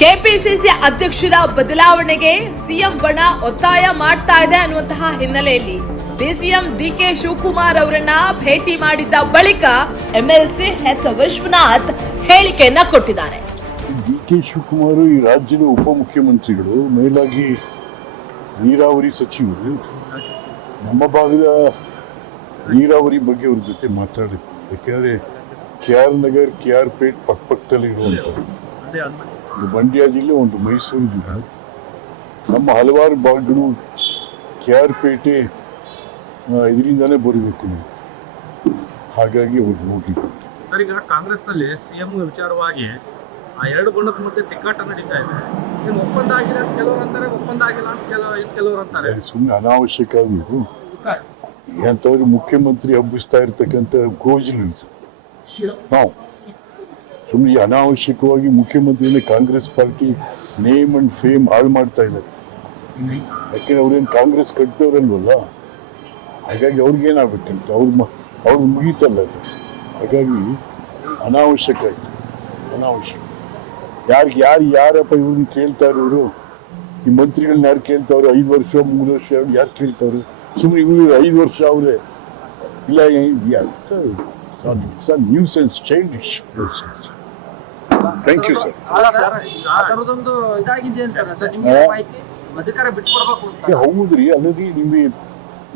KPCC ಅಧ್ಯಕ್ಷರ ಬದಲಾವಣೆಗೆ CM ಬಣ ಒತ್ತಾಯ ಮಾಡ್ತಾ ಇದೆ ಅನ್ನುವಂತಹ ಹಿನ್ನೆಲೆಯಲ್ಲಿ ಡಿಸಿಎಂ ಡಿಕೆ ಶಿವಕುಮಾರ್ ಅವರನ್ನ ಭೇಟಿ ಮಾಡಿದ್ದ ಬಳಿಕ ಎಂಎಲ್ಸಿ ಎಚ್ ವಿಶ್ವನಾಥ್ ಹೇಳಿಕೆಯನ್ನ ಕೊಟ್ಟಿದ್ದಾರೆ. ಡಿ ಕೆ ಶಿವಕುಮಾರ್ ಈ ರಾಜ್ಯದ ಉಪಮುಖ್ಯಮಂತ್ರಿಗಳು ಮೇಲಾಗಿ ನೀರಾವರಿ ಸಚಿವರು, ನಮ್ಮ ಭಾಗದ ನೀರಾವರಿ ಬಗ್ಗೆ ಅವ್ರ ಜೊತೆ ಮಾತಾಡಿದ್ರು ಯಾಕೆಂದ್ರೆ K R Nagar, K R Pet ಪಕ್ಕಪಕ್ಕದಲ್ಲಿ ಇರುವಂಥದ್ದು ಒಂದು ಮಂಡ್ಯ ಜಿಲ್ಲೆ ಒಂದು ಮೈಸೂರು ಜಿಲ್ಲೆ ನಮ್ಮ ಹಲವಾರು ಭಾಗಗಳು ಕೆ ಆರ್ ಪೇಟೆ ಇದರಿಂದಲೇ ಬರಬೇಕು ನಾವು. ಹಾಗಾಗಿ ಅವ್ರು ನೋಡ್ಲಿಕ್ಕೆ ಸರ್ ಈಗ ಕಾಂಗ್ರೆಸ್ನಲ್ಲಿ ಸಿಎಂ ವಿಚಾರವಾಗಿ ಆ ಎರಡು ಬಣ್ಣದ ಮತ್ತೆ ತಿಕ್ಕಾಟ ನಡೀತಾ ಇದೆ. ನೀವು ಒಪ್ಪಂದ ಆಗಿದೆ ಅಂತ ಕೆಲವರು ಅಂತಾರೆ ಒಪ್ಪಂದ ಆಗಿಲ್ಲ ಅಂತ ಕೆಲವು ಕೆಲವರು ಅಂತಾರೆ. ಸುಮ್ಮನೆ ಅನಾವಶ್ಯಕ ನೀವು ಎಂಥವ್ರು ಮುಖ್ಯಮಂತ್ರಿ ಹಬ್ಬಿಸ್ತಾ ಇರ್ತಕ್ಕಂಥ ಗೋಜಲು ಇದು ನಾವು. ಸುಮ್ಮನೆ ಅನಾವಶ್ಯಕವಾಗಿ ಮುಖ್ಯಮಂತ್ರಿನೇ Congress party name and fame ಹಾಳು ಮಾಡ್ತಾ ಇದ್ದಾರೆ ಯಾಕೆಂದ್ರೆ ಅವ್ರೇನು ಕಾಂಗ್ರೆಸ್ ಕಟ್ಟಿದವ್ರಲ್ವಲ್ಲ ಹಾಗಾಗಿ ಅವ್ರಿಗೇನಾಗಬೇಕಂತ ಅವ್ರ ಮ, ಅವ್ರು ಮುಗೀತಲ್ಲ ಹಾಗಾಗಿ ಅನಾವಶ್ಯಕ ಆಯಿತು. ಅನಾವಶ್ಯಕ. ಯಾರಿಗೆ, ಯಾರು, ಯಾರಪ್ಪ ಇವ್ರನ್ನ ಕೇಳ್ತಾ ಇರೋರು ಈ ಮಂತ್ರಿಗಳನ್ನ ಯಾರು ಕೇಳ್ತಾವ್ರು? ಐದು ವರ್ಷ, ಮೂರು ವರ್ಷ ಯಾರು ಕೇಳ್ತಾವ್ರು? ಸುಮ್ಮನೆ ಇವರು ಐದು ವರ್ಷ ಅವರೇ. ಇಲ್ಲ nuisance child thank you sir ಹೌದ್ರಿ ಅಲ್ಲದೆ ನಿಮಗೆ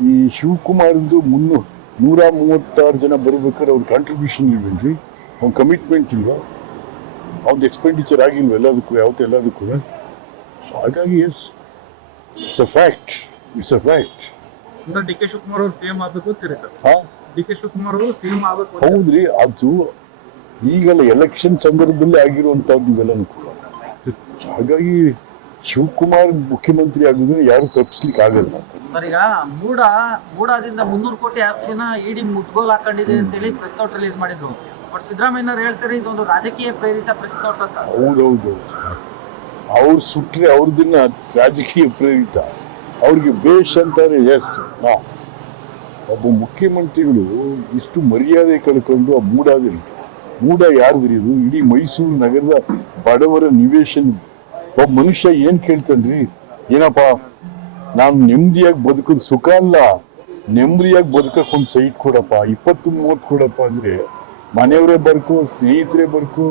ಈ ಶಿವಕುಮಾರ್ದು ಮುನ್ನೂರು ನೂರ ಮೂವತ್ತಾರು ಜನ ಬರ್ಬೇಕಾದ್ರೆ ಅವ್ರ ಕಾಂಟ್ರಿಬ್ಯೂಷನ್ ಇಲ್ವೇನ್ರಿ? ಅವ್ನ ಕಮಿಟ್ಮೆಂಟ್ ಇಲ್ವಾ? ಅವ್ನ ಎಕ್ಸ್ಪೆಂಡಿಚರ್ ಆಗಿಲ್ವ ಎಲ್ಲದಕ್ಕೂ ಯಾವತ್ತೂ ಎಲ್ಲದಕ್ಕೂ? ಹಾಗಾಗಿ yes it's a fact it's a fact ಅಂದ್ರೆ ಡಿ ಕೆ ಶಿವಕುಮಾರ್ ಅವರು ಸಿಎಂ ಆಗಬೇಕು ಡಿ ಕೆ ಶಿವಕುಮಾರ್ ಅವರು ಸಿಎಂ ಆಗಬೇಕು ಹೌದ್ರಿ ಅದು ಈಗಲ್ಲ ಎಲೆಕ್ಷನ್ ಸಂದರ್ಭದಲ್ಲಿ ಆಗಿರುವಂತಹದ್ದು ಇವೆಲ್ಲ ಕೂಡ ಹಾಗಾಗಿ ಶಿವಕುಮಾರ್ ಮುಖ್ಯಮಂತ್ರಿ ಆಗೋದನ್ನ ಯಾರು ತಪ್ಪಿಸ್ಲಿಕ್ಕೆ ಆಗಲ್ಲ. ಸರ್ ಈಗ ಮೂಡ ಮೂಡಾದಿಂದ ಮುನ್ನೂರು ಕೋಟಿ ಆಸ್ತಿನ ಇಡಿ ಮುಟ್ಗೋಲ್ ಹಾಕೊಂಡಿದೆ ಅಂತೇಳಿ ಪ್ರೆಸ್ ಔಟ್ ರಿಲೀಸ್ ಮಾಡಿದ್ರು. ಬಟ್ ಸಿದ್ದರಾಮಯ್ಯನವ್ರು ಹೇಳ್ತಾರೆ ಇದೊಂದು ರಾಜಕೀಯ ಪ್ರೇರಿತ ಪ್ರೆಸ್ ಔಟ್ ಅಂತ. ಹೌದೌದು. ಅವ್ರು ಸುಟ್ರೆ ಅವ್ರದನ್ನ ರಾಜಕೀಯ ಪ್ರೇರಿತ. ಅವ್ರಿಗೆ ಬೇಷ್ ಅಂತಾರೆ ಎಸ್ ಒಬ್ಬ ಮುಖ್ಯಮಂತ್ರಿಗಳು ಇಷ್ಟು ಮರ್ಯಾದೆ ಕಳ್ಕೊಂಡು ಆ ಮೂಡಾದಿರಿ ಮೂಡ ಯಾರು ಇದು ಇಡೀ ಮೈಸೂರು ನಗರದ ಬಡವರ ನಿವೇಶನ. ಒಬ್ಬ ಮನುಷ್ಯ ಏನ್ ಕೇಳ್ತಾನ್ರಿ? ಏನಪ್ಪ, ನಾನು ನೆಮ್ಮದಿಯಾಗಿ ಬದುಕೋದು ಸುಖ ಅಲ್ಲ. ನೆಮ್ಮದಿಯಾಗಿ ಬದುಕಕ್ಕೆ ಒಂದು ಸೈಟ್ ಕೊಡಪ್ಪ, ಇಪ್ಪತ್ತು ಮೂವತ್ತು ಕೊಡಪ್ಪ ಅಂದ್ರೆ, ಮನೆಯವರೇ ಬರ್ಕು, ಸ್ನೇಹಿತರೆ ಬರ್ಕು,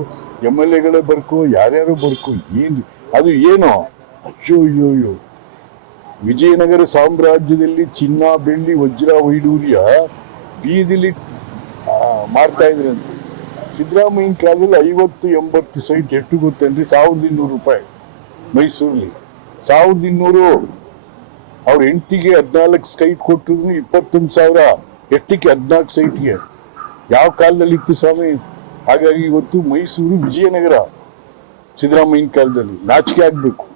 ಎಂ ಎಲ್ ಎಗಳೇ ಬರ್ಕು, ಯಾರ್ಯಾರು ಬರ್ಕು, ಏನು, ಅದು ಏನೋ? ಅಯ್ಯೋ ಅಯ್ಯೋ ಅಯ್ಯೋ ವಿಜಯನಗರ ಸಾಮ್ರಾಜ್ಯದಲ್ಲಿ ಚಿನ್ನ, ಬೆಳ್ಳಿ, ವಜ್ರ, ವೈಡೂರ್ಯ ಬೀದಿಲಿ ಮಾಡ್ತಾ ಇದ್ರಂತೆ. ಸಿದ್ದರಾಮಯ್ಯನ ಕಾಲದಲ್ಲಿ ಐವತ್ತು ಎಂಬತ್ತು ಸೈಟ್ ಎಷ್ಟು ಗೊತ್ತೇನ್ರಿ? ಸಾವಿರದ ಇನ್ನೂರು ರೂಪಾಯಿ ಮೈಸೂರಲ್ಲಿ. ಸಾವಿರದ ಇನ್ನೂರು. ಅವ್ರ ಎಂಟಿಗೆ ಹದಿನಾಲ್ಕು ಸೈಟ್ ಕೊಟ್ಟಿದ್ರು, ಇಪ್ಪತ್ತೊಂದು ಸಾವಿರ. ಎಷ್ಟಕ್ಕೆ? ಹದಿನಾಲ್ಕು ಸೈಟ್ಗೆ. ಯಾವ ಕಾಲದಲ್ಲಿ ಇತ್ತು ಸ್ವಾಮಿ? ಹಾಗಾಗಿ ಇವತ್ತು ಮೈಸೂರು ವಿಜಯನಗರ ಸಿದ್ದರಾಮಯ್ಯನ ಕಾಲದಲ್ಲಿ ನಾಚಿಕೆ ಆಗ್ಬೇಕು.